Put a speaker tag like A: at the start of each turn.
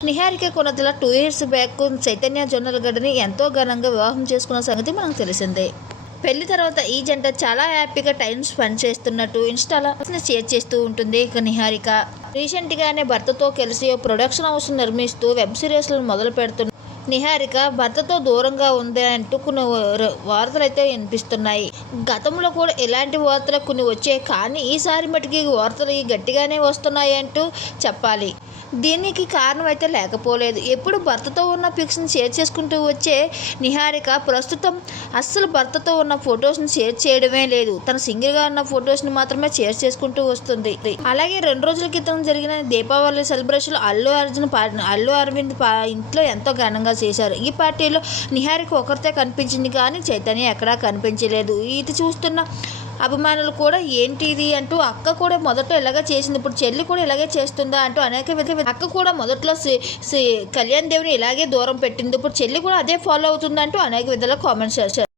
A: Niharika Konidela two years back Chaitanya జొన్నలగడ్డని ఎంతో ఘనంగా వివాహం చేసుకున్న సంగతి మనకు తెలిసిందే. పెళ్ళి తర్వాత ఈ జంట చాలా హ్యాపీగా టైం స్పెండ్ చేస్తున్నట్టు ఇన్స్టాలో షేర్ చేస్తూ ఉంటుంది ఇక నిహారిక. రీసెంట్గానే భర్తతో కలిసి ప్రొడక్షన్ హౌస్ నిర్మిస్తూ వెబ్ సిరీస్లను మొదలు పెడుతున్న నిహారిక భర్తతో దూరంగా ఉంది అంటూ కొన్ని వార్తలు అయితే వినిపిస్తున్నాయి. గతంలో కూడా ఇలాంటి వార్తలు కొన్ని వచ్చాయి కానీ ఈసారి మటుకి వార్తలు గట్టిగానే వస్తున్నాయి అంటూ చెప్పాలి. దీనికి కారణం అయితే లేకపోలేదు. ఎప్పుడు భర్తతో ఉన్న పిక్స్ని షేర్ చేసుకుంటూ వచ్చే నిహారిక ప్రస్తుతం అస్సలు భర్తతో ఉన్న ఫొటోస్ని షేర్ చేయడమే లేదు. తన సింగిల్గా ఉన్న ఫొటోస్ని మాత్రమే షేర్ చేసుకుంటూ వస్తుంది. అలాగే రెండు రోజుల క్రితం జరిగిన దీపావళి సెలబ్రేషన్ అల్లు అర్జున్ అల్లు అరవింద్ ఇంట్లో ఎంతో ఘనంగా చేశారు. ఈ పార్టీలో నిహారిక ఒకరితే కనిపించింది కానీ చైతన్య ఎక్కడా కనిపించలేదు. ఇది చూస్తున్న అభిమానులు కూడా ఏంటి ఇది అంటూ అక్క కూడా మొదట ఇలాగే చేసింది. ఇప్పుడు చెల్లి కూడా ఇలాగే చేస్తుందా అంటూ అనేక విధ అక్క కూడా మొదట్లో కళ్యాణ్ దేవుని ఇలాగే దూరం పెట్టింది. ఇప్పుడు చెల్లి కూడా అదే ఫాలో అవుతుందంటూ అనేక విధాలుగా కామెంట్స్ చేశారు.